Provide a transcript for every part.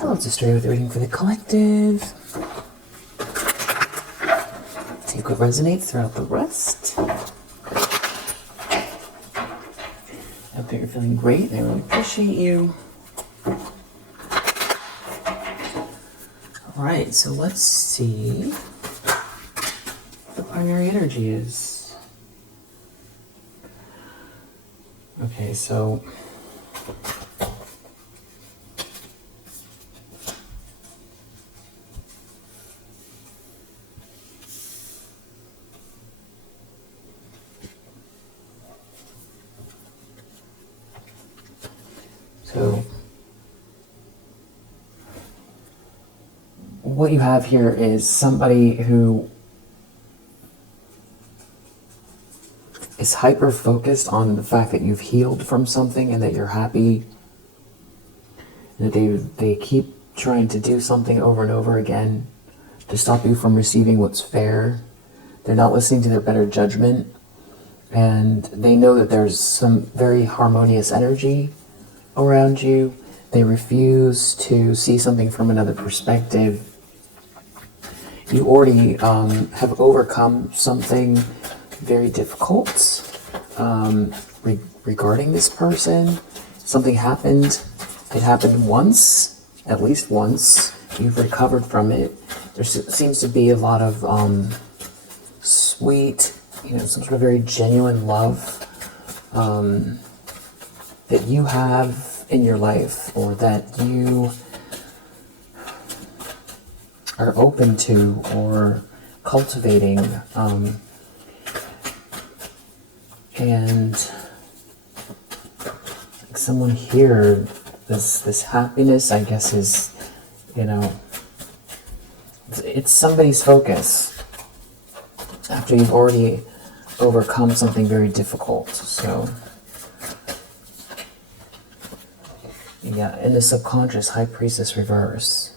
Hello, it's Astray with a reading for the collective. Take what resonates, throw out the rest. I hope that you're feeling great. I really appreciate you. Alright, so let's see what the primary energy is. Okay, so what you have here is somebody who is hyper-focused on the fact that you've healed from something and that you're happy, and that they keep trying to do something over and over again to stop you from receiving what's fair. They're not listening to their better judgment, and they know that there's some very harmonious energy around you. They refuse to see something from another perspective. You already have overcome something very difficult regarding this person. Something happened. It happened once, at least once. You've recovered from it. There seems to be a lot of sweet, some sort of very genuine love that you have in your life, or that you are open to or cultivating, and like someone here, this happiness, I guess, is, it's somebody's focus after you've already overcome something very difficult. So yeah, in the subconscious, High Priestess reverse.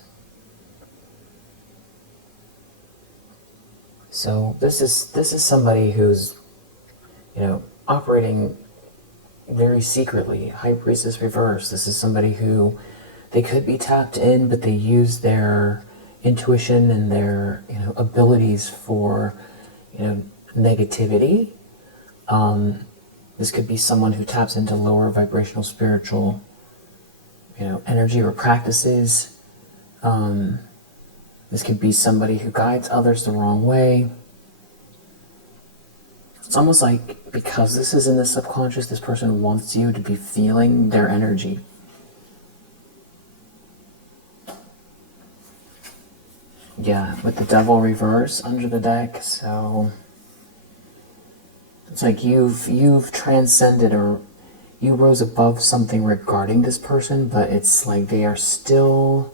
So this is somebody who's, operating very secretly. High Priestess reverse. This is somebody who, they could be tapped in, but they use their intuition and their, abilities for, negativity. This could be someone who taps into lower vibrational spiritual, energy or practices. This could be somebody who guides others the wrong way. It's almost like, because this is in the subconscious, this person wants you to be feeling their energy. Yeah, with the Devil reverse under the deck, so it's like you've transcended, or you rose above something regarding this person, but it's like they are still.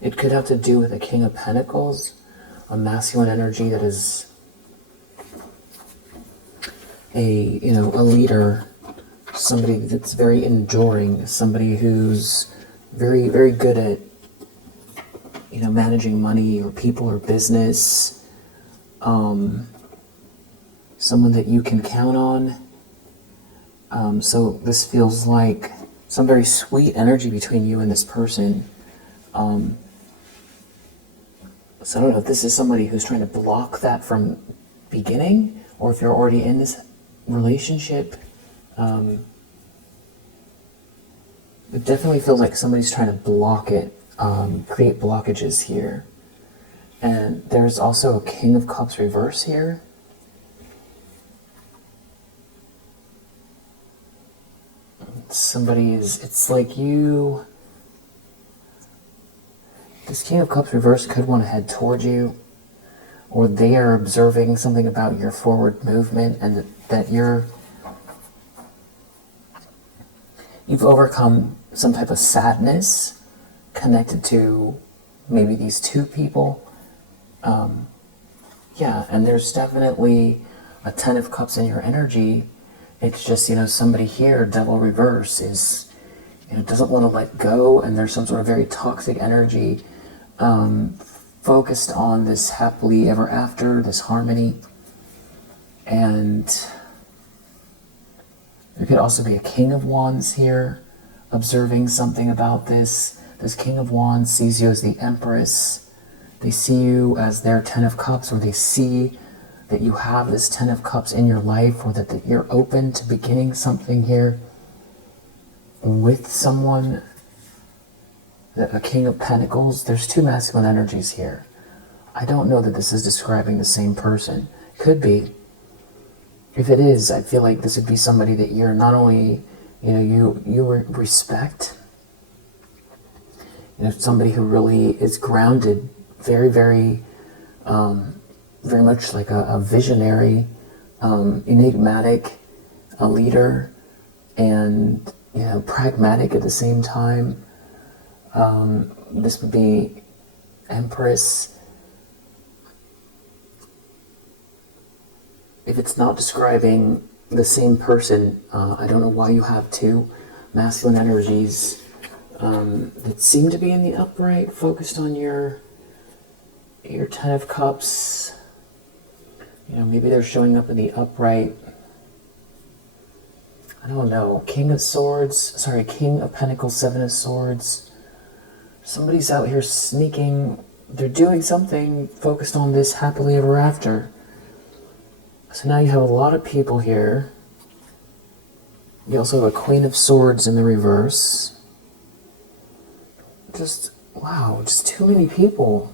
It could have to do with a King of Pentacles, a masculine energy that is a leader, somebody that's very enduring, somebody who's very, very good at, managing money or people or business, someone that you can count on. So this feels like some very sweet energy between you and this person. So I don't know if this is somebody who's trying to block that from beginning, or if you're already in this relationship. It definitely feels like somebody's trying to block it, create blockages here. And there's also a King of Cups reverse here. It's like you... This King of Cups reverse could want to head toward you, or they are observing something about your forward movement, and that you've overcome some type of sadness connected to maybe these two people. Yeah, and there's definitely a Ten of Cups in your energy. It's just, somebody here, Devil reverse, is, doesn't want to let go, and there's some sort of very toxic energy focused on this happily ever after, this harmony. And there could also be a King of Wands here, observing something about this This King of Wands sees you as the Empress. They see you as their Ten of Cups, or they see that you have this Ten of Cups in your life, or that you're open to beginning something here with someone. A King of Pentacles. There's two masculine energies here. I don't know that this is describing the same person. Could be. If it is, I feel like this would be somebody that you're not only, you respect, somebody who really is grounded, very, very, very much like a visionary, enigmatic, a leader, and, pragmatic at the same time. This would be Empress. If it's not describing the same person, I don't know why you have two masculine energies that seem to be in the upright, focused on your Ten of Cups. Maybe they're showing up in the upright. I don't know. King of Pentacles, Seven of Swords. Somebody's out here sneaking. They're doing something focused on this happily ever after. So now you have a lot of people here. You also have a Queen of Swords in the reverse. Wow, just too many people.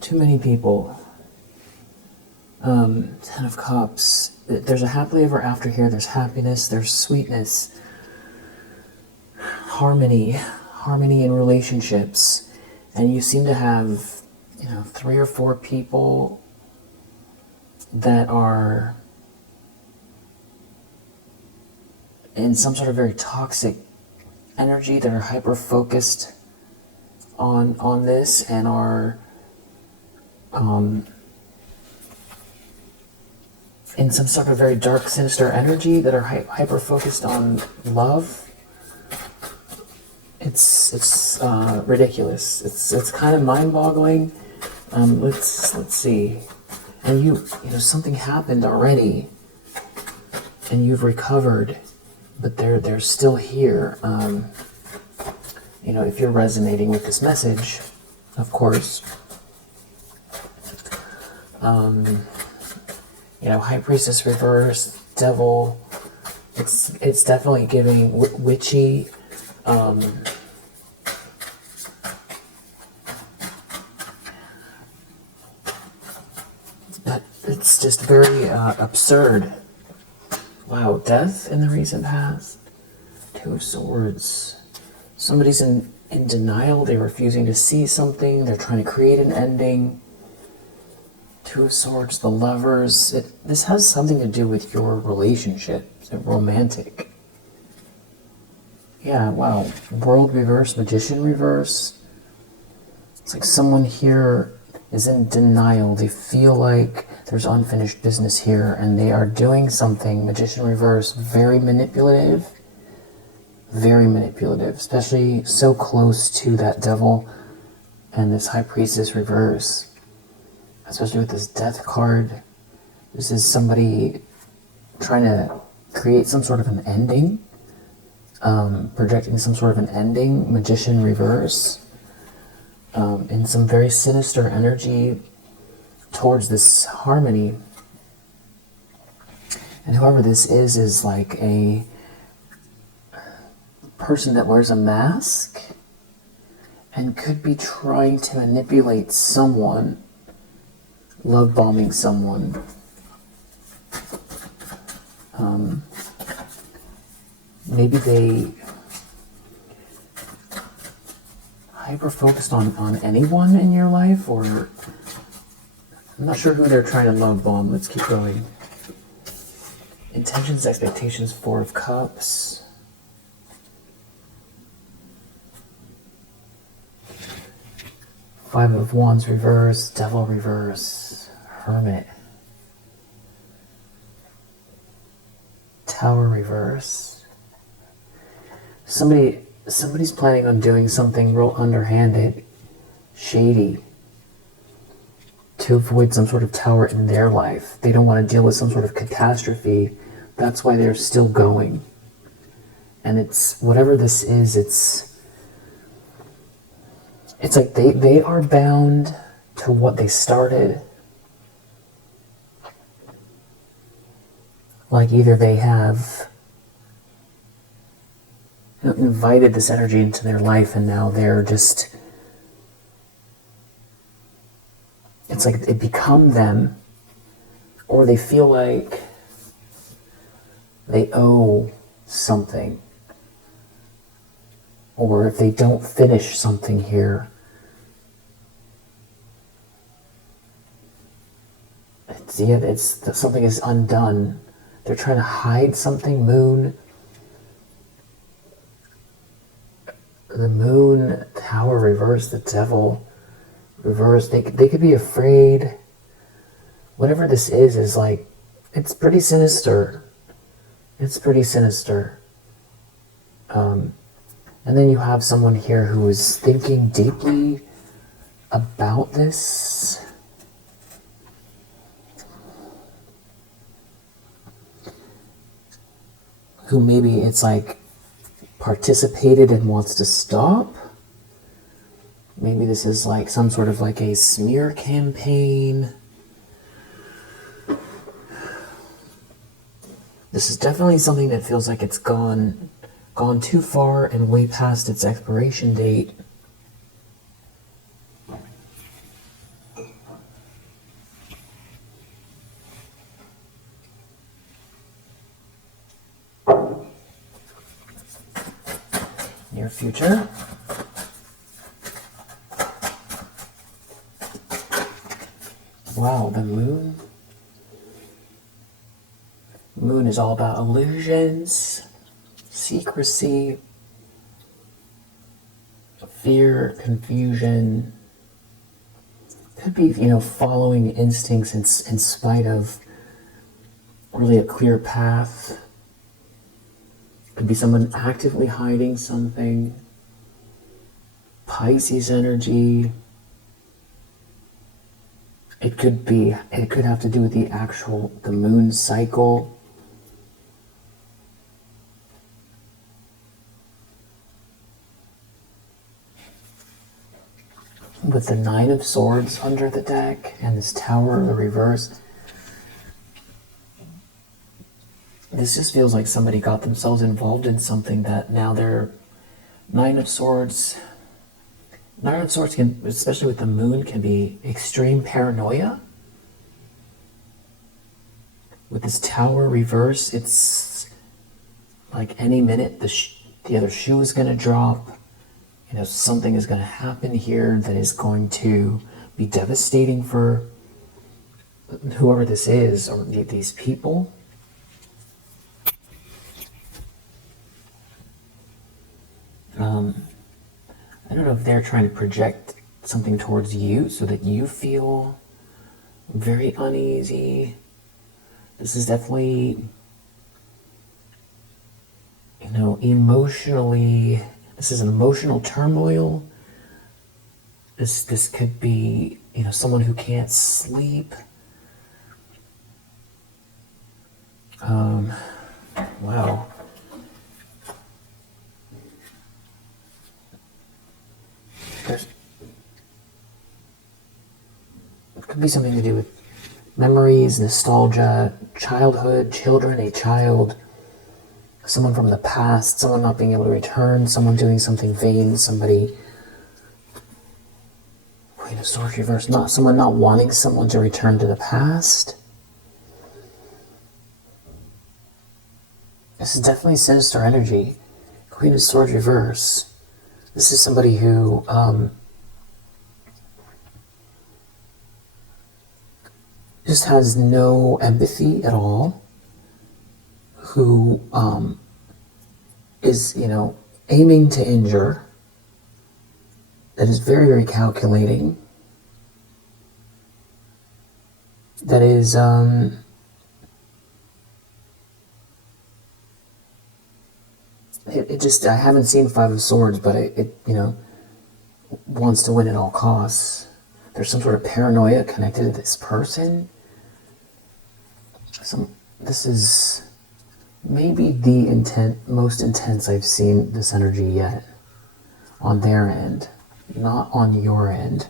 Too many people. Ten of Cups. There's a happily ever after here. There's happiness, there's sweetness, harmony in relationships. And you seem to have 3 or 4 people that are in some sort of very toxic energy, that are hyper-focused on this, and are in some sort of very dark, sinister energy, that are hyper-focused on love. It's ridiculous. It's kind of mind-boggling. Let's see. And something happened already, and you've recovered, but they're still here. If you're resonating with this message, of course. High Priestess reverse, Devil. It's definitely giving witchy. But it's just very absurd. Wow, death in the recent past. 2 of Swords. Somebody's in denial. They're refusing to see something. They're trying to create an ending. 2 of Swords, the Lovers. This has something to do with your relationship, romantic. Yeah, wow. World reverse, Magician reverse. It's like someone here is in denial. They feel like there's unfinished business here, and they are doing something. Magician reverse, very manipulative, especially so close to that Devil and this High Priestess reverse, especially with this Death card. This is somebody trying to create some sort of an ending, projecting some sort of an ending. Magician reverse, in some very sinister energy towards this harmony. And whoever this is like a person that wears a mask and could be trying to manipulate someone, love bombing someone. Maybe they hyper-focused on anyone in your life, or I'm not sure who they're trying to love bomb. Let's keep going. Intentions, expectations, 4 of Cups. Five of Wands reverse, Devil reverse, Hermit. Tower reverse. Somebody's planning on doing something real underhanded, shady, to avoid some sort of tower in their life. They don't want to deal with some sort of catastrophe. That's why they're still going. And it's, whatever this is, it's like they are bound to what they started. Like either they have invited this energy into their life and now they're just, it's like it become them, or they feel like they owe something, or if they don't finish something here, it's something is undone. They're trying to hide something. The moon, tower reversed, the devil reversed. They could be afraid. Whatever this is like, it's pretty sinister. It's pretty sinister. And then you have someone here who is thinking deeply about this. Who maybe it's like participated and wants to stop. Maybe this is like some sort of like a smear campaign. This is definitely something that feels like it's gone too far and way past its expiration date. Near future. Wow, the moon. Moon is all about illusions, secrecy, fear, confusion. Could be, following instincts in spite of really a clear path. Could be someone actively hiding something. Pisces energy. It could have to do with the moon cycle. With the Nine of Swords under the deck and this Tower in the reverse. This just feels like somebody got themselves involved in something that now they're Nine of Swords can, especially with the moon, can be extreme paranoia. With this Tower reverse, it's like any minute the other shoe is going to drop. Something is going to happen here that is going to be devastating for whoever this is or these people. I don't know if they're trying to project something towards you so that you feel very uneasy. This is definitely, emotionally, this is an emotional turmoil. This could be, someone who can't sleep. Wow. It could be something to do with memories, nostalgia, childhood, children, a child, someone from the past, someone not being able to return, someone doing something vain, somebody, Queen of Swords reverse, someone not wanting someone to return to the past. This is definitely sinister energy. Queen of Swords reverse. This is somebody who just has no empathy at all, who is, aiming to injure, that is very, very calculating, that is, it just, I haven't seen Five of Swords, but it wants to win at all costs. There's some sort of paranoia connected to this person. This is maybe the most intense I've seen this energy yet on their end, not on your end.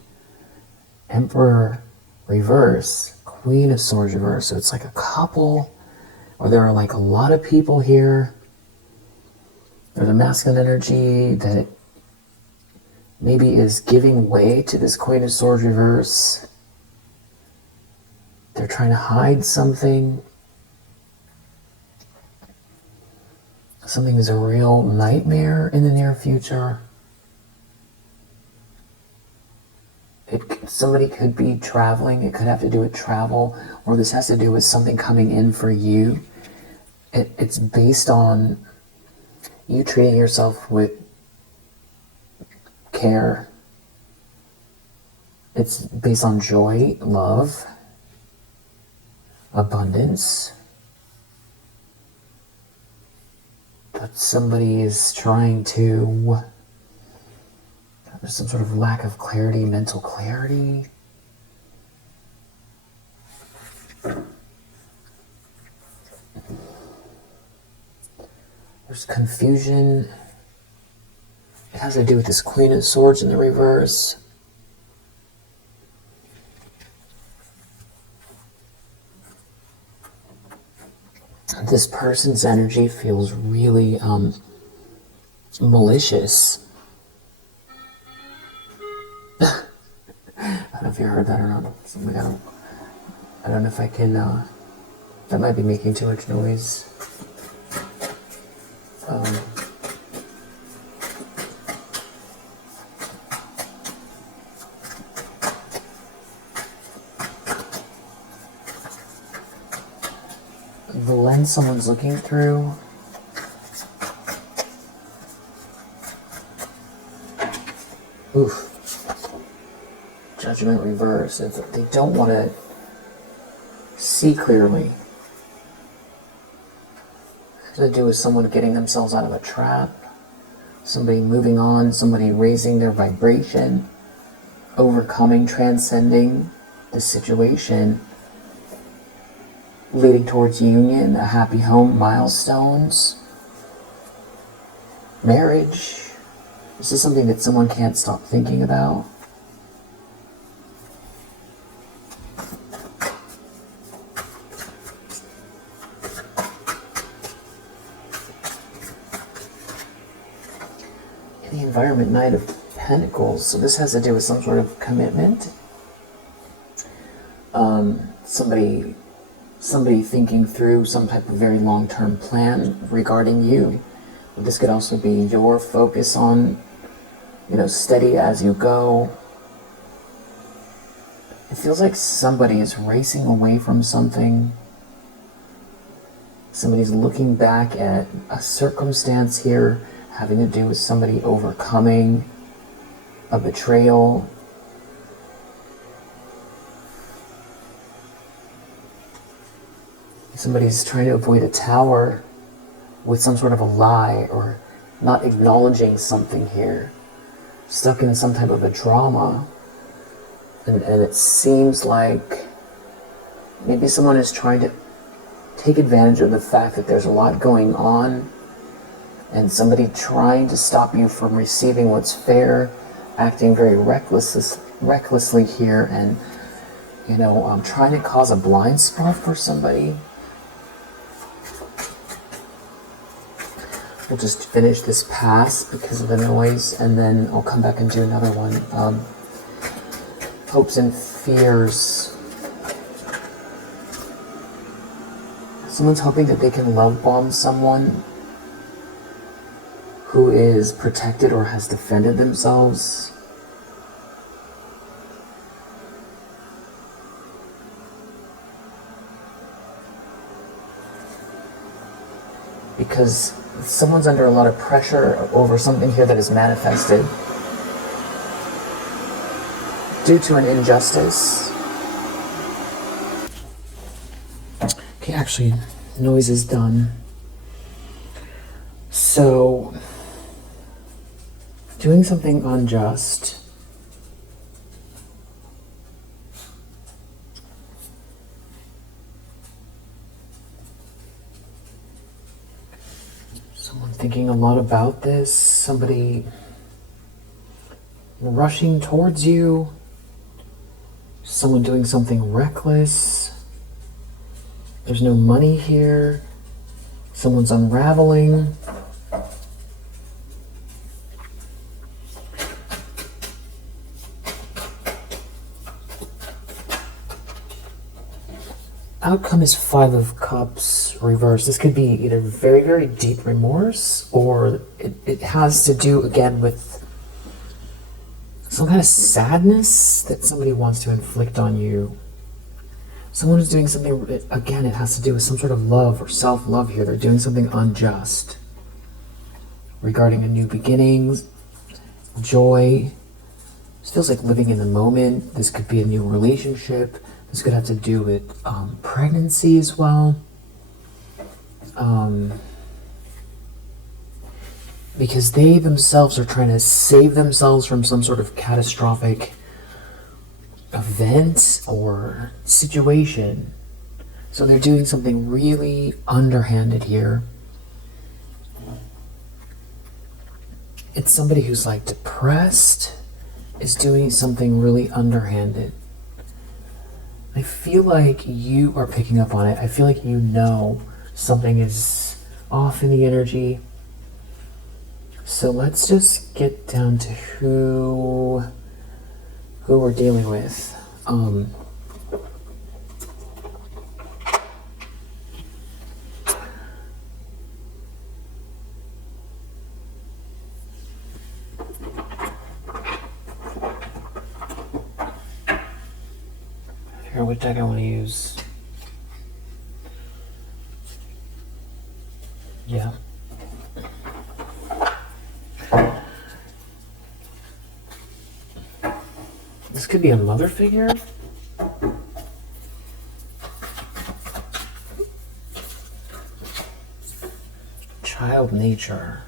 Emperor reverse, Queen of Swords reverse. So it's like a couple, or there are like a lot of people here. There's a masculine energy that maybe is giving way to this Queen of Swords reverse. They're trying to hide something. Something is a real nightmare in the near future. Somebody could be traveling. It could have to do with travel, or this has to do with something coming in for you. It's based on you treating yourself with care. It's based on joy, love, abundance. But somebody is trying to... There's some sort of lack of clarity, mental clarity. There's confusion. It has to do with this Queen of Swords in the reverse. This person's energy feels really malicious. I don't know if you heard that or not. I don't know if I can... that might be making too much noise. The lens someone's looking through. Oof. Judgment reverse. If they don't want to see clearly. It has to do with someone getting themselves out of a trap. Somebody moving on. Somebody raising their vibration. Overcoming, transcending the situation. Leading towards union, a happy home, milestones, marriage. This is something that someone can't stop thinking about. In the environment, Knight of Pentacles. So this has to do with some sort of commitment. Somebody thinking through some type of very long-term plan regarding you. This could also be your focus on, steady as you go. It feels like somebody is racing away from something. Somebody's looking back at a circumstance here having to do with somebody overcoming a betrayal. Somebody's trying to avoid a tower with some sort of a lie or not acknowledging something here. Stuck in some type of a drama. And it seems like maybe someone is trying to take advantage of the fact that there's a lot going on and somebody trying to stop you from receiving what's fair, acting very recklessly here and, trying to cause a blind spot for somebody. We'll just finish this pass because of the noise, and then I'll come back and do another one. Hopes and fears. Someone's hoping that they can love bomb someone who is protected or has defended themselves. Because someone's under a lot of pressure over something here that is manifested due to an injustice. Okay, actually, noise is done. So, doing something unjust Someone thinking a lot about this, somebody rushing towards you, someone doing something reckless. There's no money here. Someone's unraveling. Outcome is Five of Cups reversed. This could be either very, very deep remorse, or it has to do, again, with some kind of sadness that somebody wants to inflict on you. Someone is doing something, again, it has to do with some sort of love or self-love here. They're doing something unjust regarding a new beginning, joy. This feels like living in the moment. This could be a new relationship. This could have to do with pregnancy as well. Because they themselves are trying to save themselves from some sort of catastrophic event or situation. So they're doing something really underhanded here. It's somebody who's like depressed, is doing something really underhanded. I feel like you are picking up on it. I feel like you know something is off in the energy. So let's just get down to who we're dealing with. Here, what deck I want to use? Yeah. This could be a mother figure. Child nature.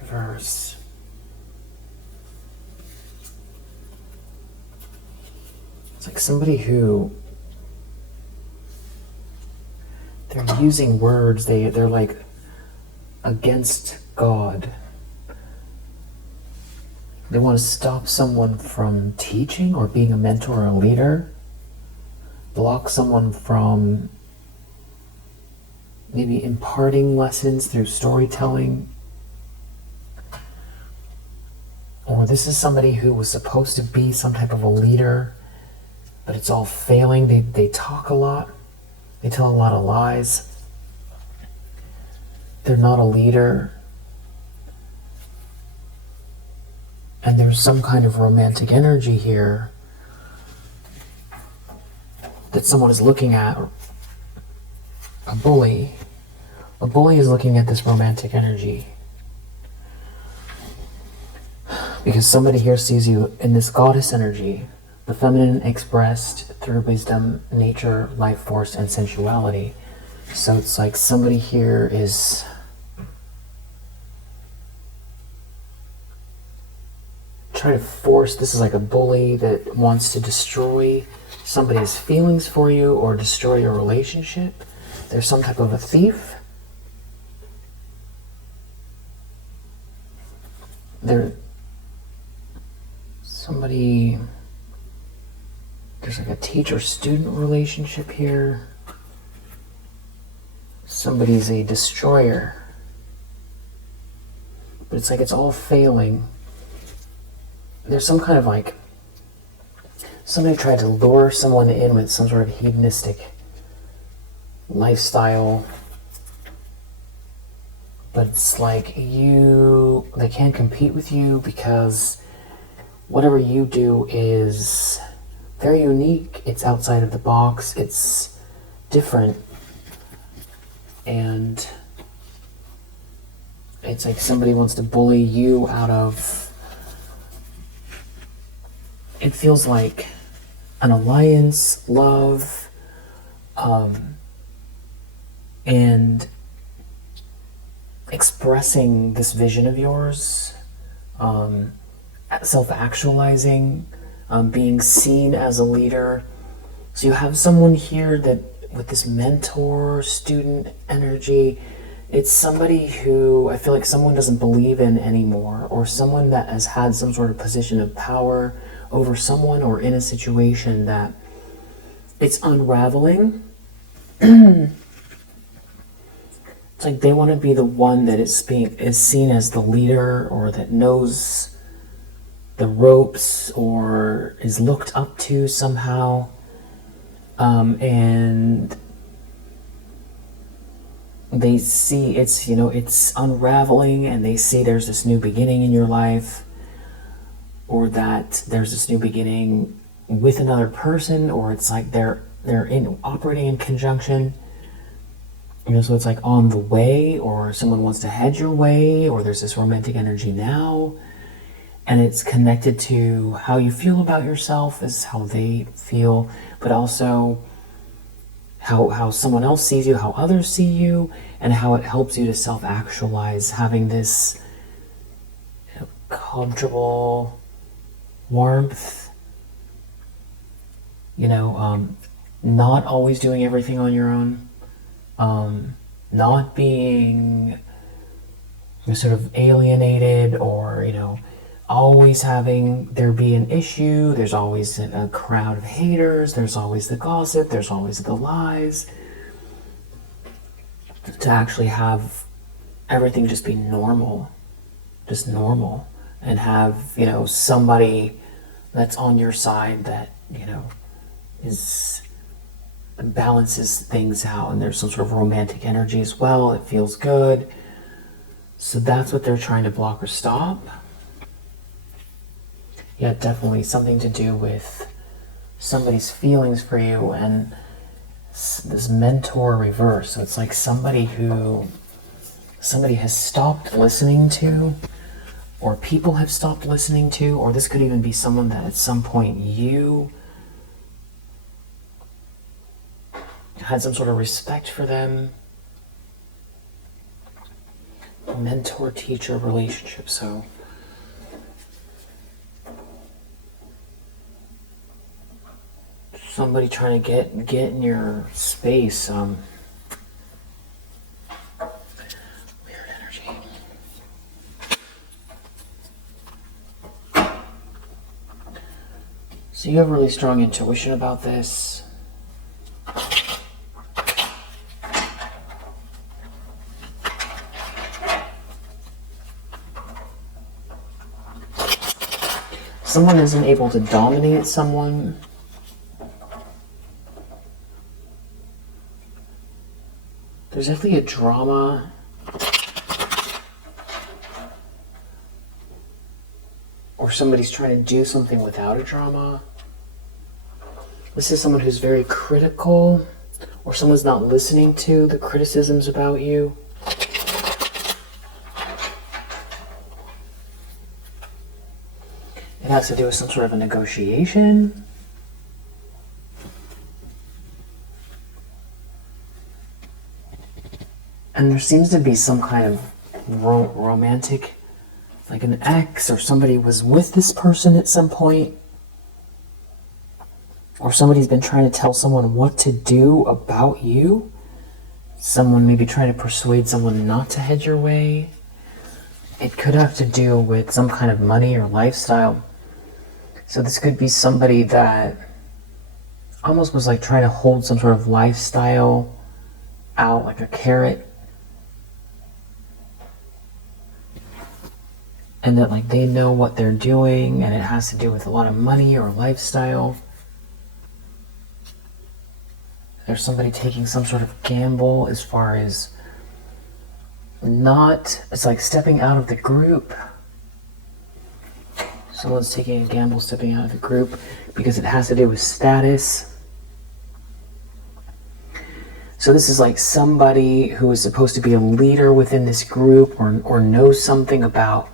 Reverse. It's like somebody who they're using words, they're like against God. They want to stop someone from teaching or being a mentor or a leader. Block someone from maybe imparting lessons through storytelling. Or this is somebody who was supposed to be some type of a leader, but it's all failing. They talk a lot. They tell a lot of lies. They're not a leader. And there's some kind of romantic energy here that someone is looking at. A bully. A bully is looking at this romantic energy. Because somebody here sees you in this goddess energy, the feminine expressed through wisdom, nature, life force, and sensuality. So it's like somebody here is try to force, this is like a bully that wants to destroy somebody's feelings for you or destroy your relationship. There's some type of a thief. There's like a teacher-student relationship here. Somebody's a destroyer. But it's like it's all failing. There's some kind of like, somebody tried to lure someone in with some sort of hedonistic lifestyle, but it's like they can't compete with you because whatever you do is very unique. It's outside of the box. It's different. And it's like somebody wants to bully you out of, it feels like an alliance, love, and expressing this vision of yours, self-actualizing, being seen as a leader. So you have someone here that with this mentor, student energy, It's somebody who I feel like someone doesn't believe in anymore, or someone that has had some sort of position of power over someone or in a situation that it's unraveling. It's like they want to be the one that is seen as the leader, or that knows the ropes, or is looked up to somehow. And they see it's, it's unraveling, and they see there's this new beginning in your life, or that there's this new beginning with another person, or it's like they're operating in conjunction. So it's like on the way, or someone wants to head your way, or there's this romantic energy now, and it's connected to how you feel about yourself is how they feel, but also how someone else sees you, how others see you, and how it helps you to self-actualize, having this comfortable warmth, not always doing everything on your own, not being sort of alienated, or, always having there be an issue. There's always a crowd of haters, there's always the gossip, there's always the lies. To actually have everything just be normal, and have, somebody that's on your side that, is balances things out, and there's some sort of romantic energy as well. It feels good. So that's what they're trying to block or stop. Yeah, definitely something to do with somebody's feelings for you, and this mentor reverse. So it's like somebody has stopped listening to, or people have stopped listening to, or this could even be someone that at some point you had some sort of respect for them. Mentor-teacher relationship. So somebody trying to get in your space. Weird energy. So you have really strong intuition about this. Someone isn't able to dominate someone. There's definitely a drama. Or somebody's trying to do something without a drama. This is someone who's very critical, or someone's not listening to the criticisms about you. It has to do with some sort of a negotiation. And there seems to be some kind of romantic, like an ex, or somebody was with this person at some point. Or somebody's been trying to tell someone what to do about you. Someone maybe trying to persuade someone not to head your way. It could have to do with some kind of money or lifestyle. So this could be somebody that almost was like trying to hold some sort of lifestyle out, like a carrot. And that like they know what they're doing, and it has to do with a lot of money or lifestyle. There's somebody taking some sort of gamble as far as it's like stepping out of the group. Someone's taking a gamble, stepping out of the group, because it has to do with status. So this is like somebody who is supposed to be a leader within this group, or knows something about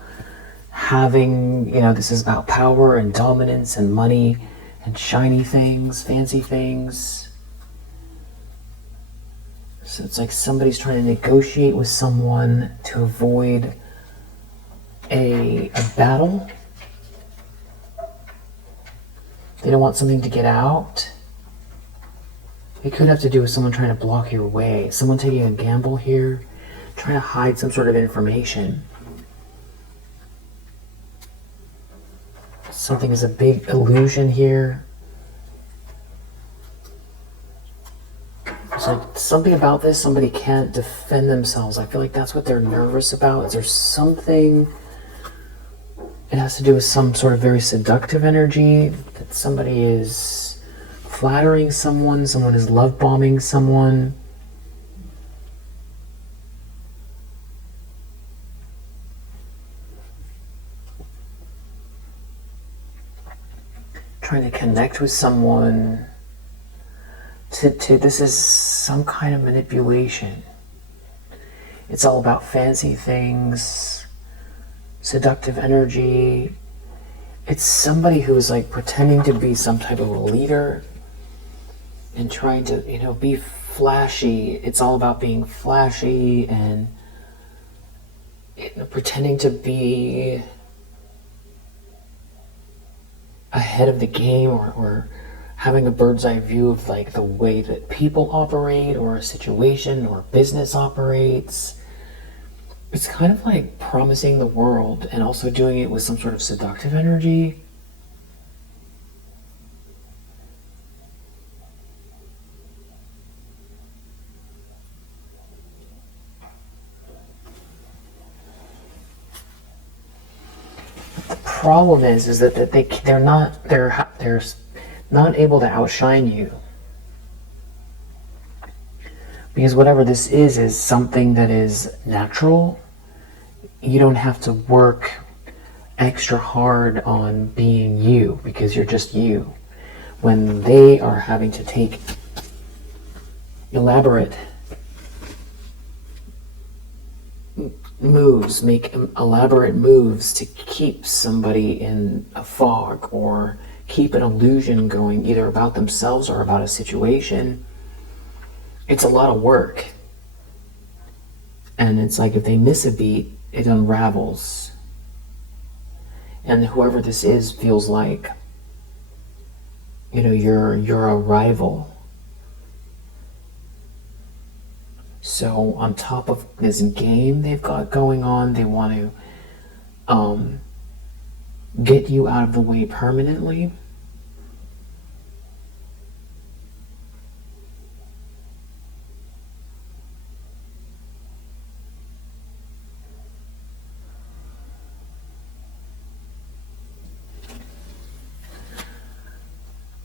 having, this is about power and dominance and money and shiny things, fancy things. So it's like somebody's trying to negotiate with someone to avoid a battle. They don't want something to get out. It could have to do with someone trying to block your way. Someone taking a gamble here, trying to hide some sort of information. Something is a big illusion here. It's like something about this, somebody can't defend themselves. I feel like that's what they're nervous about. Is there something, it has to do with some sort of very seductive energy, that somebody is flattering someone, someone is love bombing someone. Trying to connect with someone. This is some kind of manipulation. It's all about fancy things, seductive energy. It's somebody who is like pretending to be some type of a leader and trying to, be flashy. It's all about being flashy and pretending to be ahead of the game, or having a bird's eye view of like the way that people operate or a situation or business operates. It's kind of like promising the world and also doing it with some sort of seductive energy. The problem is that they're not able to outshine you, because whatever this is something that is natural. You don't have to work extra hard on being you, because you're just you. When they are having to take elaborate moves, make elaborate moves to keep somebody in a fog or keep an illusion going, either about themselves or about a situation, it's a lot of work. And it's like if they miss a beat, it unravels. And whoever this is feels like, you're a rival. So on top of this game they've got going on, they want to get you out of the way permanently.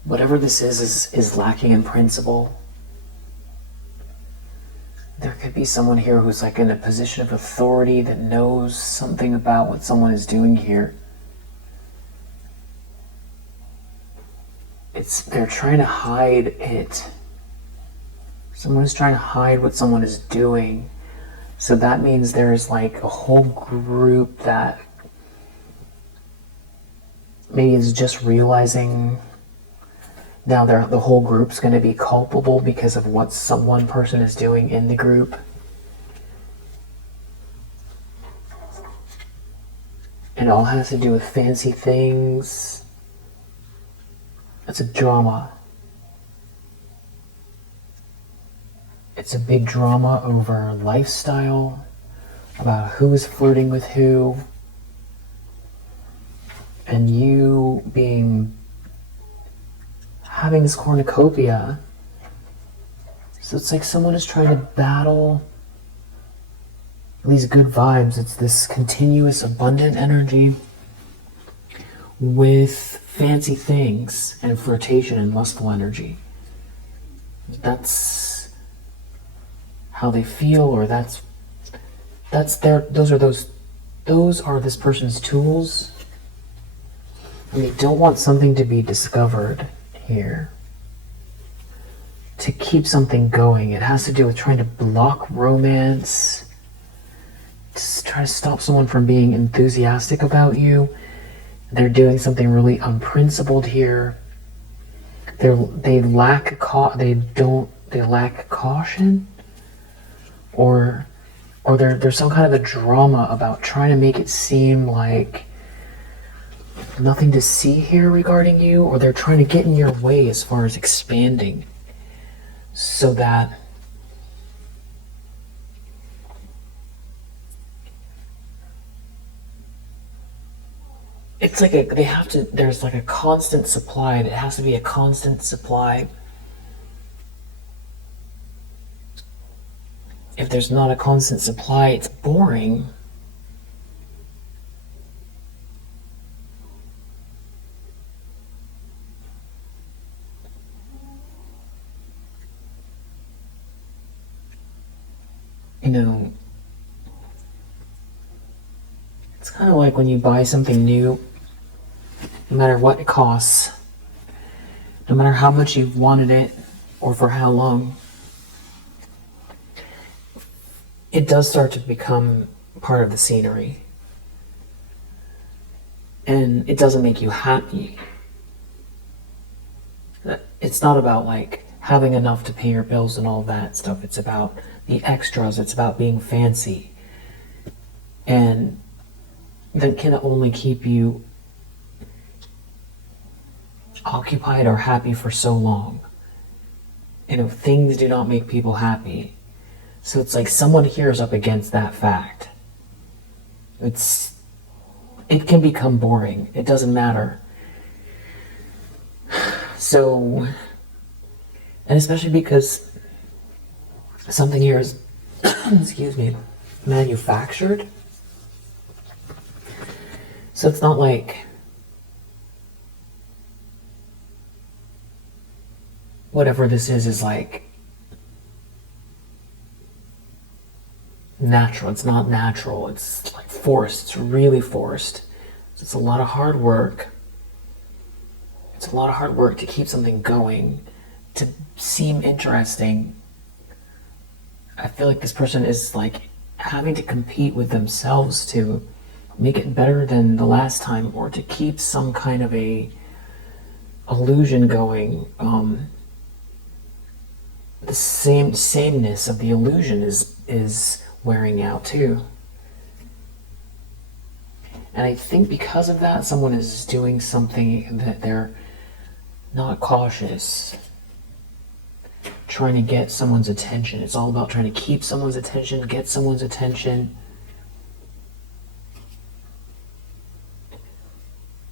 Whatever this is lacking in principle. There could be someone here who's like in a position of authority that knows something about what someone is doing here. They're trying to hide it. Someone is trying to hide what someone is doing. So that means there's like a whole group that maybe is just realizing now the whole group's going to be culpable because of what one person is doing in the group. It all has to do with fancy things. It's a drama. It's a big drama over lifestyle, about who is flirting with who, and you having this cornucopia. So it's like someone is trying to battle these good vibes. It's this continuous abundant energy with fancy things and flirtation and lustful energy. That's how they feel, or those are this person's tools. And they don't want something to be discovered here. To keep something going, it has to do with trying to block romance, to try to stop someone from being enthusiastic about you. They're doing something really unprincipled here. They lack caution, or there's some kind of a drama about trying to make it seem like nothing to see here regarding you, or they're trying to get in your way as far as expanding, so that it's like there's like a constant supply. It has to be a constant supply. If there's not a constant supply, it's boring. You know, it's kind of like when you buy something new, no matter what it costs, no matter how much you've wanted it or for how long, it does start to become part of the scenery. And it doesn't make you happy. It's not about like having enough to pay your bills and all that stuff. It's about the extras. It's about being fancy. And that can only keep you occupied or happy for so long. You know, things do not make people happy. So it's like someone here is up against that fact. It can become boring. It doesn't matter. So, and especially because something here is, excuse me, manufactured. So it's not like whatever this is like natural. It's not natural. It's like forced. It's really forced. It's a lot of hard work. It's a lot of hard work to keep something going, to seem interesting. I feel like this person is like having to compete with themselves to make it better than the last time, or to keep some kind of a illusion going. The sameness of the illusion is wearing out too. And I think because of that, someone is doing something that they're not cautious, trying to get someone's attention. It's all about trying to keep someone's attention, get someone's attention.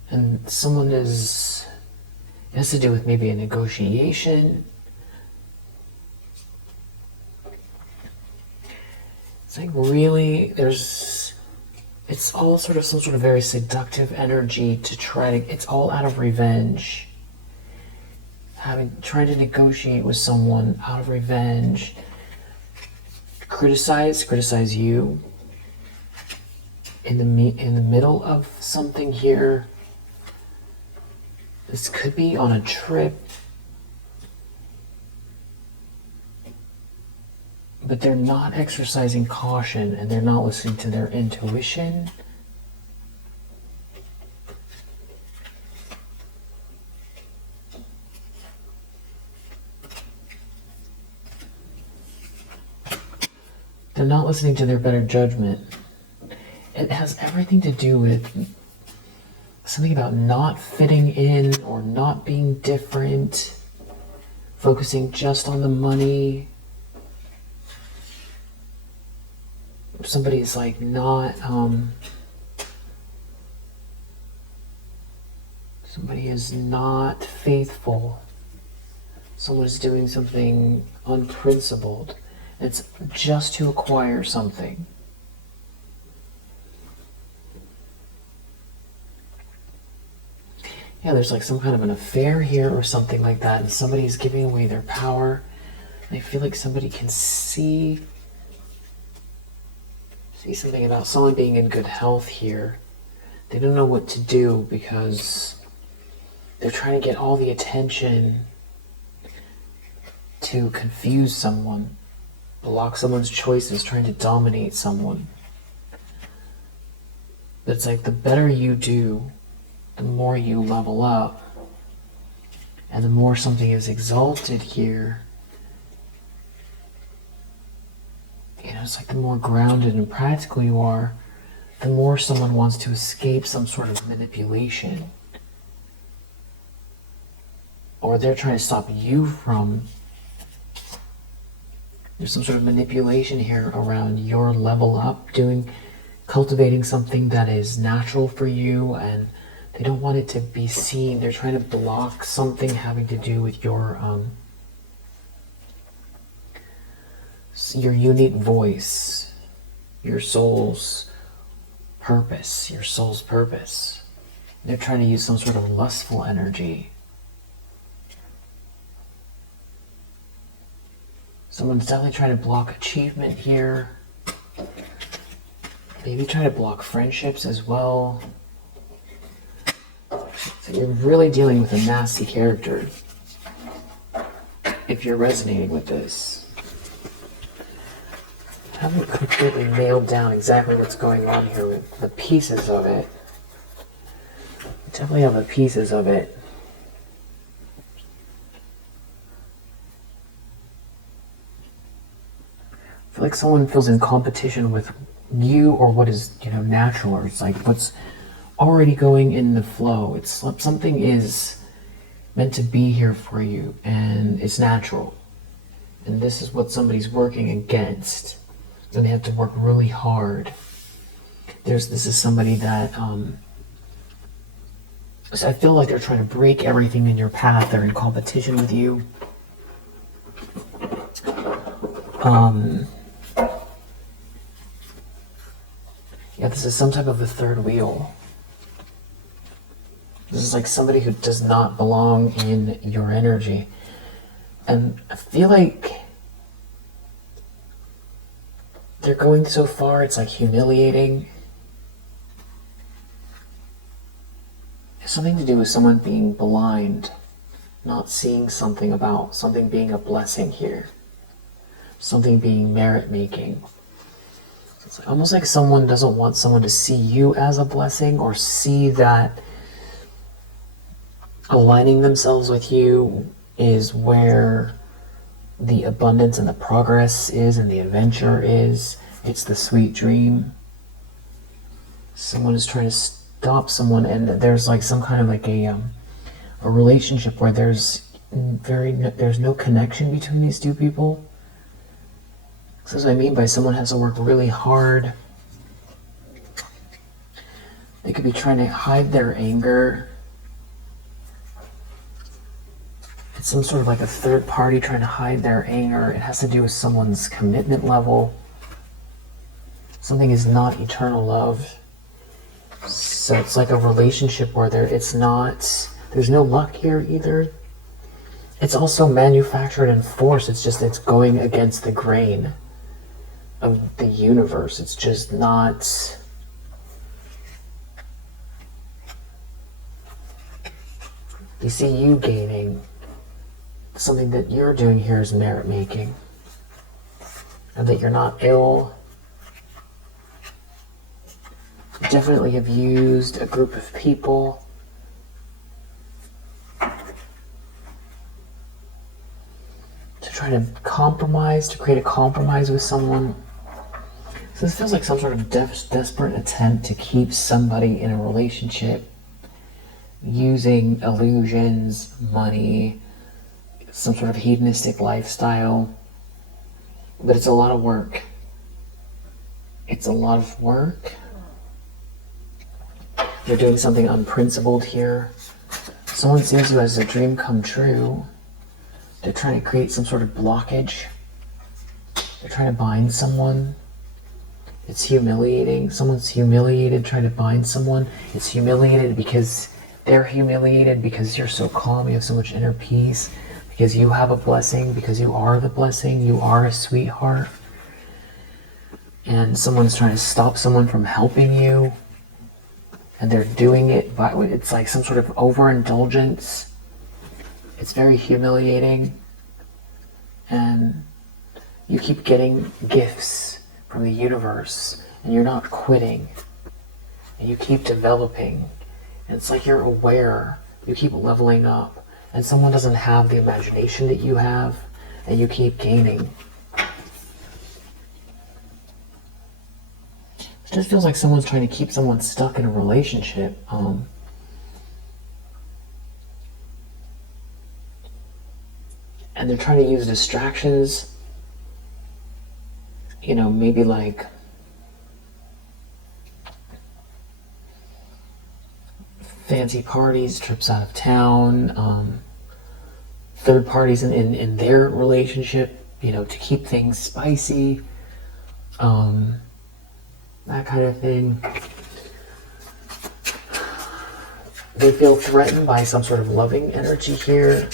And it has to do with maybe a negotiation. It's like really, it's all sort of some sort of very seductive energy to it's all out of revenge. Trying to negotiate with someone out of revenge. Criticize you. In the middle of something here. This could be on a trip. But they're not exercising caution, and they're not listening to their intuition. They're not listening to their better judgment. It has everything to do with something about not fitting in or not being different, focusing just on the money. Somebody is like not, somebody is not faithful. Someone is doing something unprincipled. It's just to acquire something. Yeah, there's like some kind of an affair here or something like that, and somebody's giving away their power. I feel like somebody can see something about someone being in good health here. They don't know what to do because they're trying to get all the attention to confuse someone, block someone's choices, trying to dominate someone. But it's like the better you do, the more you level up, and the more something is exalted here. You know, it's like the more grounded and practical you are, the more someone wants to escape some sort of manipulation. Or they're trying to stop you from. There's some sort of manipulation here around your level up, cultivating something that is natural for you and They don't want it to be seen. They're trying to block something having to do with your unique voice, your soul's purpose, They're trying to use some sort of lustful energy. Someone's definitely trying to block achievement here. Maybe try to block friendships as well. So you're really dealing with a nasty character if you're resonating with this. I haven't completely nailed down exactly what's going on here with the pieces of it. I definitely have the pieces of it. I feel like someone feels in competition with you or what is, natural, or it's like what's already going in the flow. It's something is meant to be here for you and it's natural. And this is what somebody's working against. And they have to work really hard. This is somebody that so I feel like they're trying to break everything in your path. They're in competition with you. Yeah, this is some type of a third wheel. This is like somebody who does not belong in your energy. And I feel like they're going so far, it's like humiliating. It's something to do with someone being blind, not seeing something about something being a blessing here. Something being merit-making. It's almost like someone doesn't want someone to see you as a blessing or see that aligning themselves with you is where the abundance and the progress is and the adventure is. It's the sweet dream. Someone is trying to stop someone, and there's like some kind of like a relationship where there's no connection between these two people. So that's what I mean by someone has to work really hard. They could be trying to hide their anger. It's some sort of like a third party trying to hide their anger. It has to do with someone's commitment level. Something is not eternal love. So it's like a relationship where there's no luck here either. It's also manufactured and forced. It's going against the grain of the universe. It's just not. You see you gaining. Something that you're doing here is merit making. And that you're not ill. You definitely have used a group of people to try to compromise, to create a compromise with someone. So this feels like some sort of desperate attempt to keep somebody in a relationship using illusions, money, some sort of hedonistic lifestyle. But it's a lot of work. It's a lot of work. They're doing something unprincipled here. Someone sees you as a dream come true. They're trying to create some sort of blockage. They're trying to bind someone. It's humiliating. Someone's humiliated trying to bind someone. It's humiliated because they're humiliated because you're so calm, you have so much inner peace, because you have a blessing, because you are the blessing, you are a sweetheart. And someone's trying to stop someone from helping you. And they're doing it by, it's like some sort of overindulgence. It's very humiliating. And you keep getting gifts from the universe, and you're not quitting, and you keep developing, and it's like you're aware, you keep leveling up, and someone doesn't have the imagination that you have, and you keep gaining. It just feels like someone's trying to keep someone stuck in a relationship. And they're trying to use distractions. Maybe like fancy parties, trips out of town, third parties in their relationship, to keep things spicy, that kind of thing. They feel threatened by some sort of loving energy here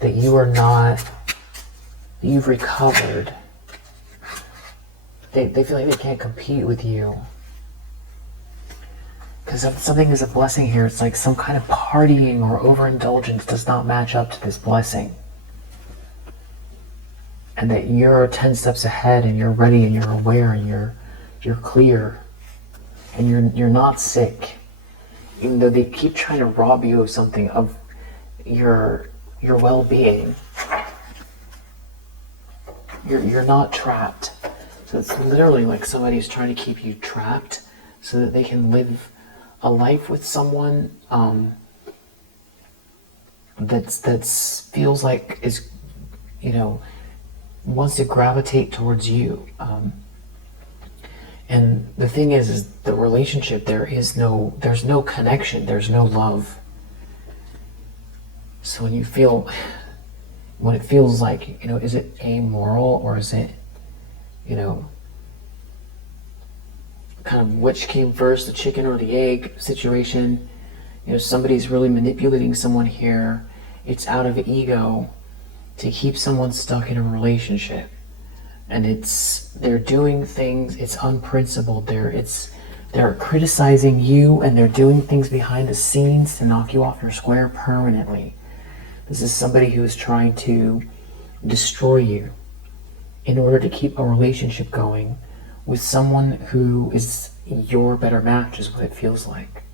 that you are not, that you've recovered. They feel like they can't compete with you. Because if something is a blessing here, it's like some kind of partying or overindulgence does not match up to this blessing. And that you're 10 steps ahead and you're ready and you're aware and you're clear. And you're not sick. Even though they keep trying to rob you of something, of your well-being. You're not trapped. So it's literally like somebody's trying to keep you trapped so that they can live a life with someone that's feels like is, wants to gravitate towards you. And the thing is the relationship, there's no connection, there's no love. So when it feels like, is it amoral or is it, kind of which came first, the chicken or the egg situation? Somebody's really manipulating someone here. It's out of ego to keep someone stuck in a relationship. And they're doing things, it's unprincipled. They're criticizing you and they're doing things behind the scenes to knock you off your square permanently. This is somebody who is trying to destroy you in order to keep a relationship going with someone who is your better match, is what it feels like.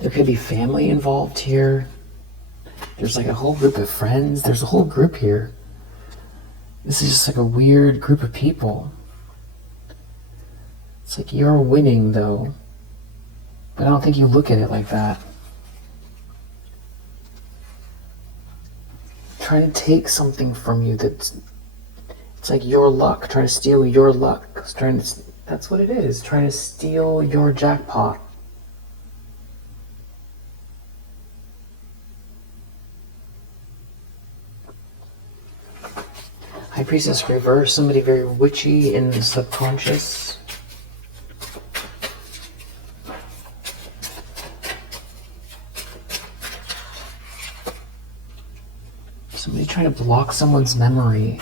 There could be family involved here. There's like a whole group of friends. There's a whole group here. This is just like a weird group of people. It's like you're winning though, but I don't think you look at it like that. Trying to take something from you it's like your luck, trying to steal your luck. That's what it is, trying to steal your jackpot. High Priestess reverse, somebody very witchy in the subconscious. Somebody trying to block someone's memory.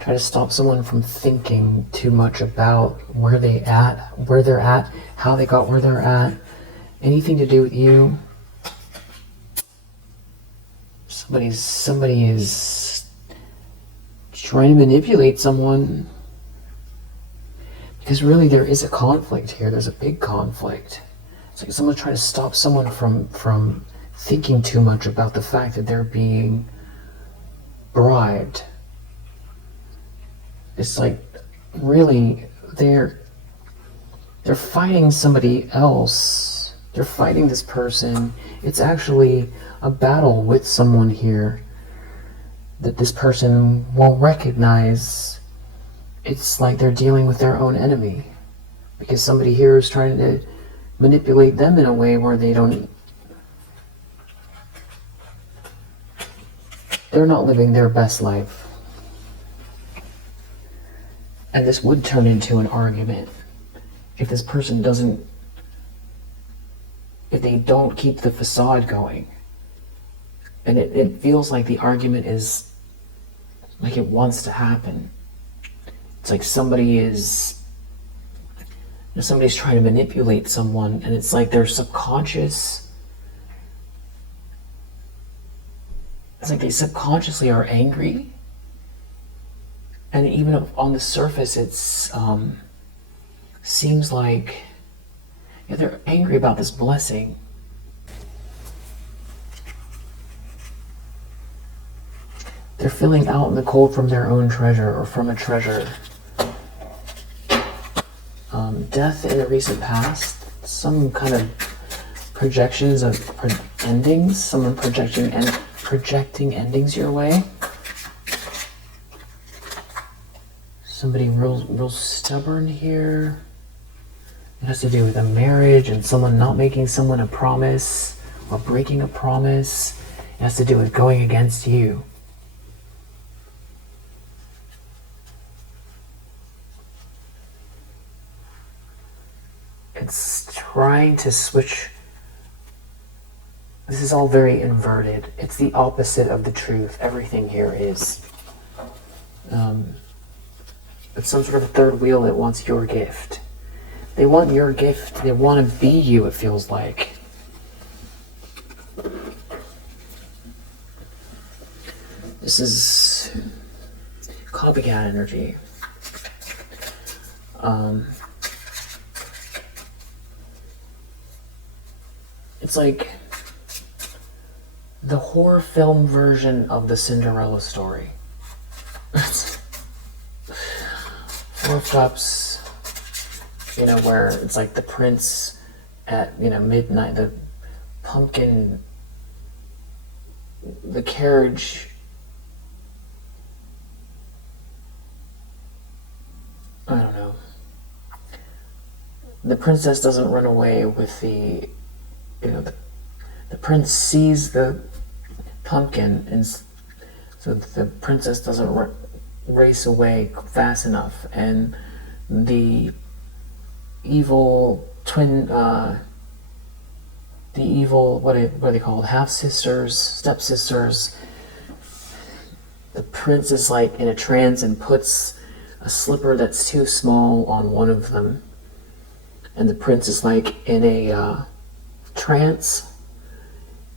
Try to stop someone from thinking too much about where they're at, how they got where they're at, anything to do with you. Somebody is trying to manipulate someone, because really there is a conflict here. There's a big conflict. It's like someone's trying to stop someone from thinking too much about the fact that they're being bribed. It's like really they're fighting somebody else. They're fighting this person. It's actually a battle with someone here that this person won't recognize. It's like they're dealing with their own enemy, because somebody here is trying to manipulate them in a way where they're not living their best life. And this would turn into an argument if this person if they don't keep the facade going. And it feels like the argument is like it wants to happen. It's like somebody's trying to manipulate someone, and it's like their subconscious. It's like they subconsciously are angry, and even on the surface, it's seems like they're angry about this blessing. They're feeling out in the cold from their own treasure, or from a treasure. Death in the recent past, some kind of projections of endings, someone projecting endings your way. Somebody real stubborn here. It has to do with a marriage and someone not making someone a promise or breaking a promise. It has to do with going against you. It's trying to switch. This is all very inverted. It's the opposite of the truth. Everything here is. It's some sort of third wheel that wants your gift. They want your gift. They want to be you, it feels like. This is copycat energy. It's like the horror film version of the Cinderella story. Four of Cups, where it's like the prince at, midnight, the pumpkin, the carriage, I don't know. The princess doesn't run away with the prince sees the pumpkin, and so the princess doesn't race away fast enough, and the evil twin, what are they called? Half-sisters, step-sisters. The prince is like in a trance and puts a slipper that's too small on one of them, and the prince is like in a trance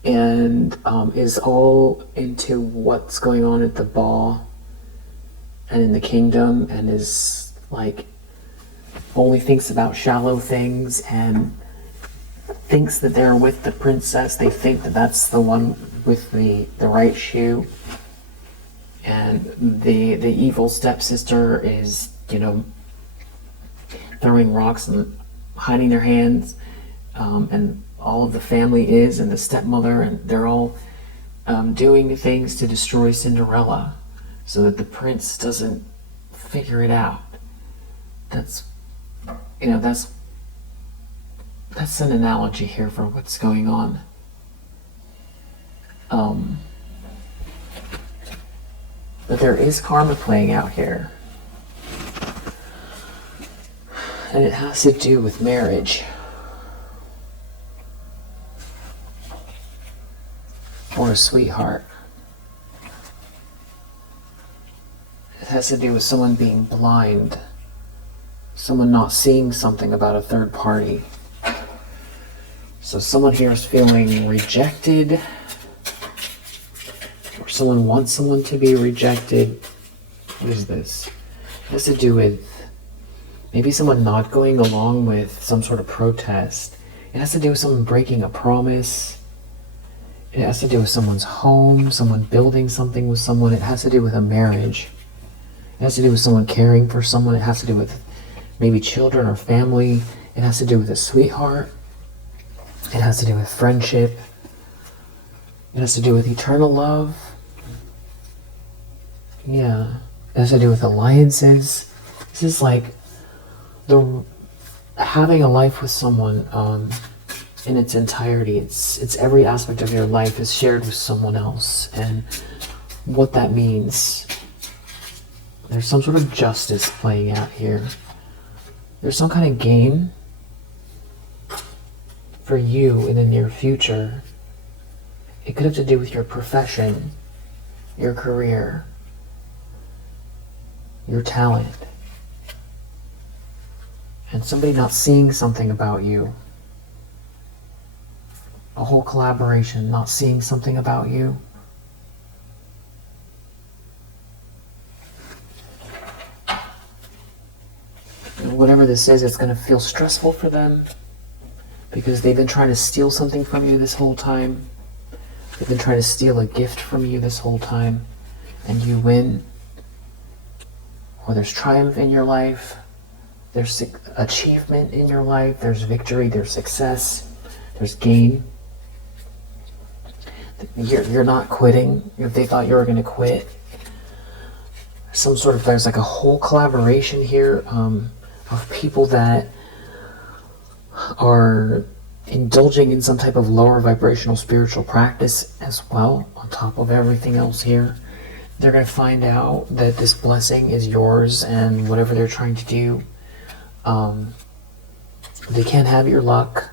and is all into what's going on at the ball and in the kingdom, and is like only thinks about shallow things and thinks that they're with the princess. They think that that's the one with the right shoe, and the evil stepsister is throwing rocks and hiding their hands, and all of the family is, and the stepmother, and they're all doing things to destroy Cinderella so that the prince doesn't figure it out. That's an analogy here for what's going on. But there is karma playing out here, and it has to do with marriage. Or a sweetheart. It has to do with someone being blind, someone not seeing something about a third party. So someone here is feeling rejected, or someone wants someone to be rejected. What is this? It has to do with maybe someone not going along with some sort of protest. It has to do with someone breaking a promise. It has to do with someone's home, someone building something with someone. It has to do with a marriage. It has to do with someone caring for someone. It has to do with maybe children or family. It has to do with a sweetheart. It has to do with friendship. It has to do with eternal love. Yeah. It has to do with alliances. This is like having a life with someone in its entirety. It's every aspect of your life is shared with someone else, and what that means. There's some sort of justice playing out here. There's some kind of gain for you in the near future. It could have to do with your profession, your career, your talent, and somebody not seeing something about you. A whole collaboration not seeing something about you. And whatever this is, it's going to feel stressful for them because they've been trying to steal something from you this whole time. They've been trying to steal a gift from you this whole time, and you win. Or there's triumph in your life, there's achievement in your life, there's victory, there's success, there's gain. You're not quitting. If they thought you were going to quit, there's like a whole collaboration here of people that are indulging in some type of lower vibrational spiritual practice as well, on top of everything else here. They're going to find out that this blessing is yours, and whatever they're trying to do, they can't have your luck.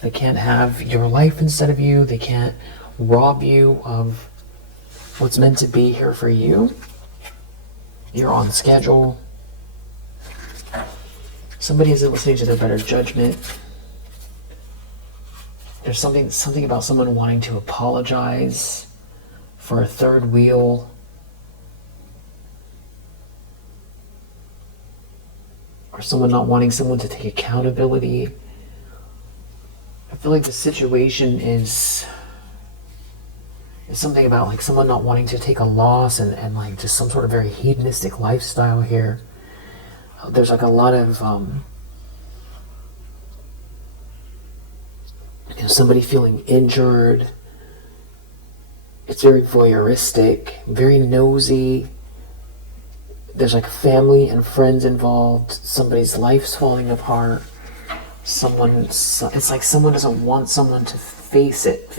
They can't have your life instead of you. They can't rob you of what's meant to be here for you. You're on schedule. Somebody isn't listening to their better judgment. There's something about someone wanting to apologize for a third wheel. Or someone not wanting someone to take accountability. I feel like the situation is something about like someone not wanting to take a loss and like just some sort of very hedonistic lifestyle here. There's like a lot of somebody feeling injured. It's very voyeuristic, very nosy. There's like family and friends involved. Somebody's life's falling apart. It's like someone doesn't want someone to face it.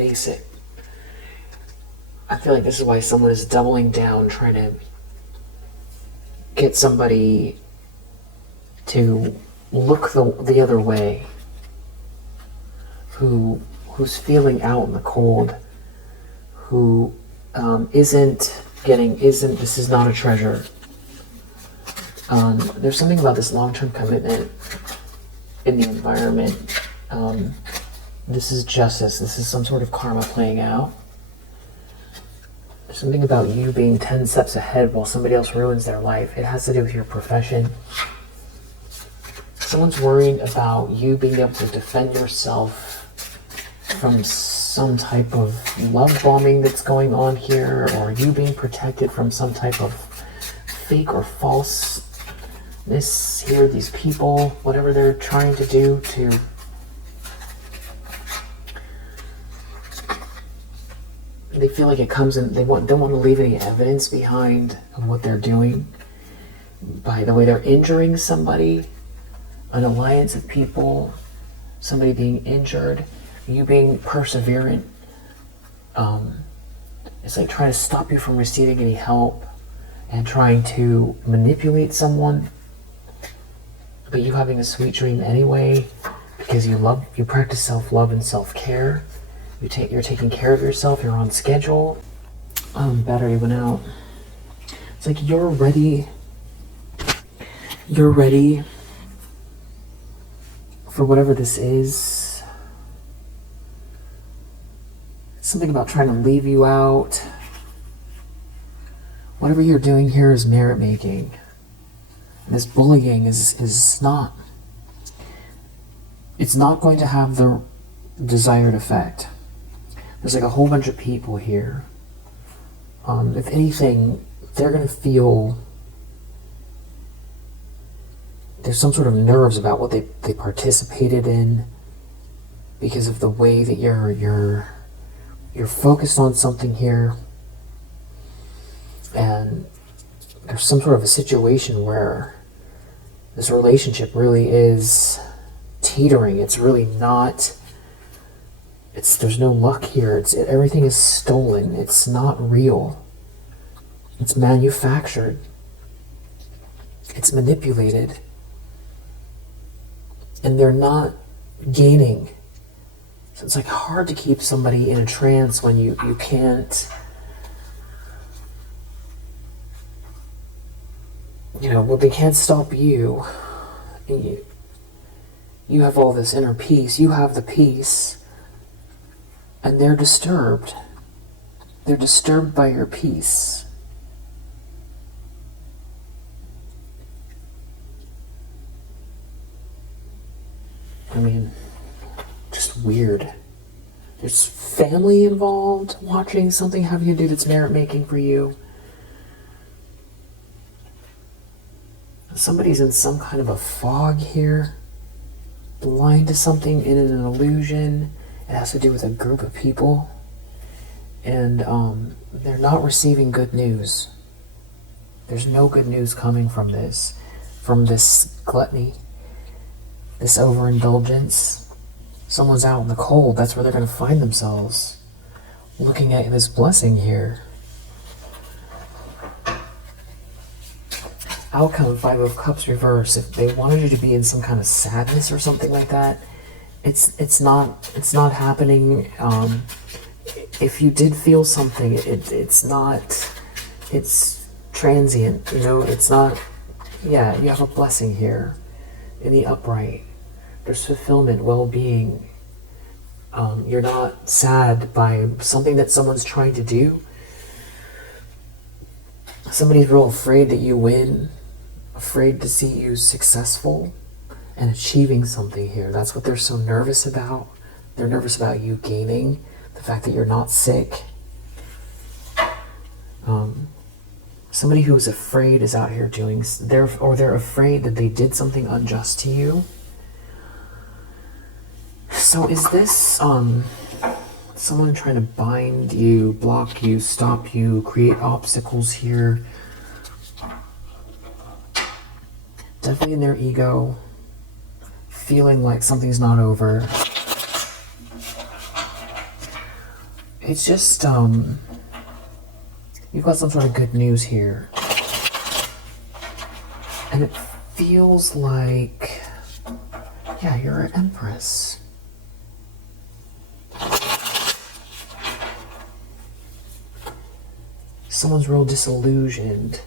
I feel like this is why someone is doubling down, trying to get somebody to look the other way, who's feeling out in the cold, who this is not a treasure. There's something about this long-term commitment in the environment. This is justice. This is some sort of karma playing out. There's something about you being 10 steps ahead while somebody else ruins their life. It has to do with your profession. Someone's worried about you being able to defend yourself from some type of love bombing that's going on here, or you being protected from some type of fake or falseness here. These people, whatever they're trying to do to they feel like it comes in, don't want to leave any evidence behind of what they're doing. By the way they're injuring somebody, an alliance of people, somebody being injured, you being perseverant. It's like trying to stop you from receiving any help and trying to manipulate someone, but you having a sweet dream anyway because you practice self-love and self-care. You're taking care of yourself, you're on schedule. Battery went out. It's like you're ready for whatever this is. Something about trying to leave you out. Whatever you're doing here is merit making. This bullying is not, it's not going to have the desired effect. There's like a whole bunch of people here. If anything, they're going to feel there's some sort of nerves about what they participated in because of the way that you're focused on something here. And there's some sort of a situation where this relationship really is teetering. It's really not, there's no luck here. Everything is stolen. It's not real. It's manufactured. It's manipulated. And they're not gaining. So it's like hard to keep somebody in a trance when you can't, well, they can't stop you. You have all this inner peace. You have the peace. And they're disturbed. They're disturbed by your peace. I mean, just weird. There's family involved watching something having to do that's merit making for you. Somebody's in some kind of a fog here, blind to something, in an illusion. It has to do with a group of people, and they're not receiving good news. There's no good news coming from this gluttony, this overindulgence. Someone's out in the cold, that's where they're going to find themselves. Looking at this blessing here. Outcome, Five of Cups reverse. If they wanted you to be in some kind of sadness or something like that, it's not happening. If you did feel something, it's transient, it's not. Yeah, you have a blessing here in the upright. There's fulfillment, well-being. You're not sad by something that someone's trying to do. Somebody's real afraid that you win, afraid to see you successful and achieving something here. That's what they're so nervous about. They're nervous about you gaining, the fact that you're not sick. Somebody who's afraid is out here they're afraid that they did something unjust to you. So is this someone trying to bind you, block you, stop you, create obstacles here? Definitely in their ego, feeling like something's not over. It's just, you've got some sort of good news here. And it feels like, yeah, you're an empress. Someone's real disillusioned.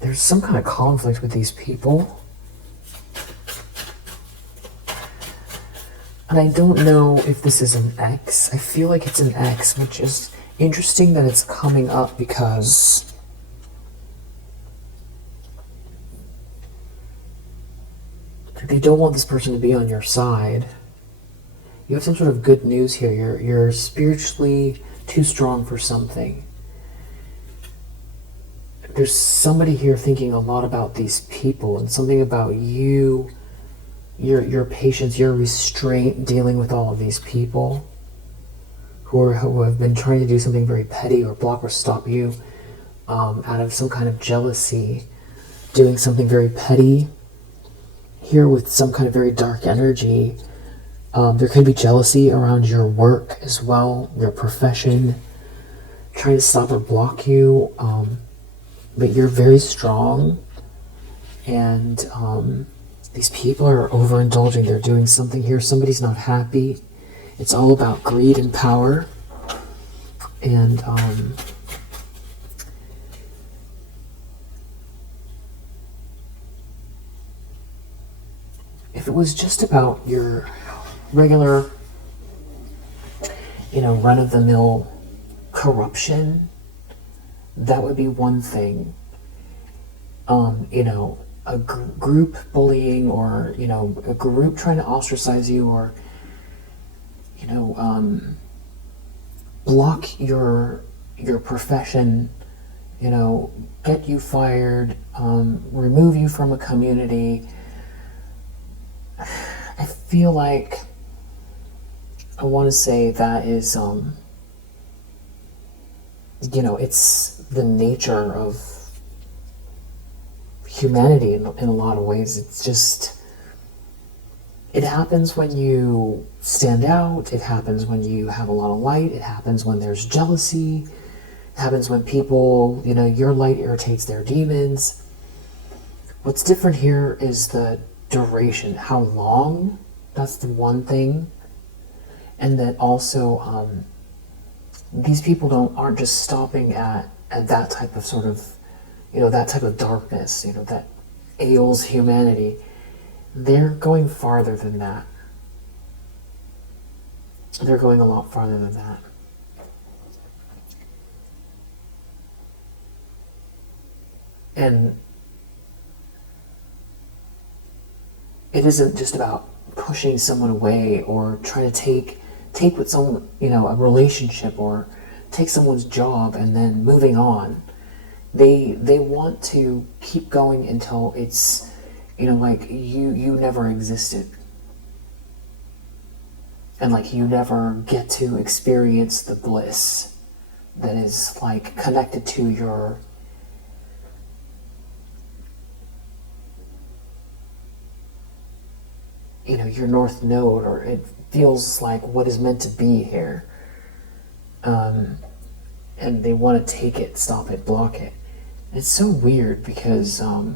There's some kind of conflict with these people. And I don't know if this is an X. I feel like it's an X, which is interesting that it's coming up because they don't want this person to be on your side. You have some sort of good news here. You're spiritually too strong for something. There's somebody here thinking a lot about these people and something about you, your patience, your restraint dealing with all of these people who have been trying to do something very petty or block or stop you out of some kind of jealousy, doing something very petty here with some kind of very dark energy. There could be jealousy around your work as well, your profession, trying to stop or block you. But you're very strong, and these people are overindulging. They're doing something here. Somebody's not happy. It's all about greed and power. And if it was just about your regular, run-of-the-mill corruption, that would be one thing. A group bullying, or a group trying to ostracize you, or block your profession, get you fired, remove you from a community. I feel like I want to say that is it's the nature of humanity in a lot of ways. It's just, it happens when you stand out, it happens when you have a lot of light, it happens when there's jealousy, it happens when people, your light irritates their demons. What's different here is the duration, how long, that's the one thing. And that also, these people aren't just stopping at that type of sort of, that type of darkness, that ails humanity. They're going farther than that. They're going a lot farther than that. And it isn't just about pushing someone away or trying to take with someone, a relationship, or take someone's job and then moving on. They want to keep going until it's, like you never existed. And like you never get to experience the bliss that is like connected to your your north node, or it feels like what is meant to be here. And they want to take it, stop it, block it. It's so weird because what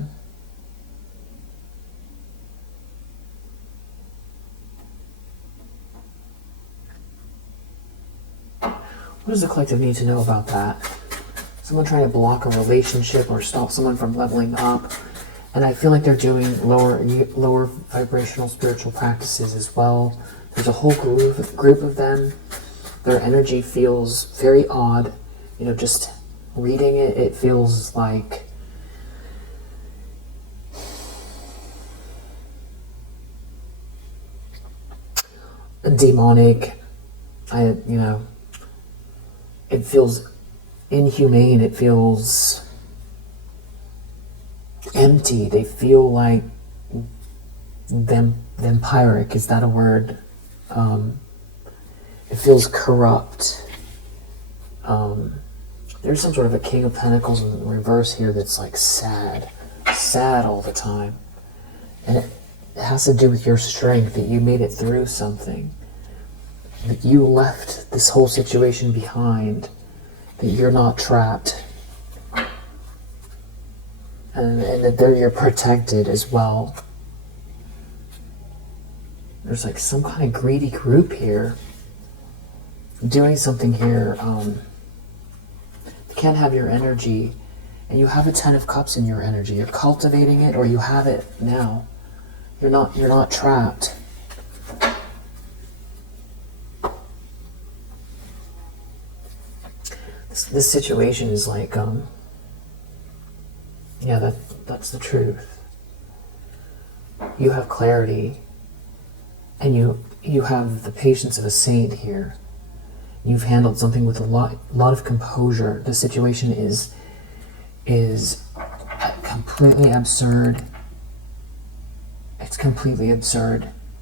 does the collective need to know about that? Someone trying to block a relationship or stop someone from leveling up. And I feel like they're doing lower vibrational spiritual practices as well. There's a whole group of them. Their energy feels very odd. Just reading it, it feels like demonic. It feels inhumane. It feels empty. They feel like vampiric. Is that a word? It feels corrupt. There's some sort of a King of Pentacles in reverse here that's like sad all the time. And it has to do with your strength, that you made it through something, that you left this whole situation behind, that you're not trapped, and that you're protected as well. There's like some kind of greedy group here doing something here. They can't have your energy, and you have a 10 of Cups in your energy. You're cultivating it, or you have it now. You're not trapped. This situation is like, yeah, that's the truth. You have clarity, and you have the patience of a saint here. You've handled something with a lot of composure. The situation is completely absurd. It's completely absurd.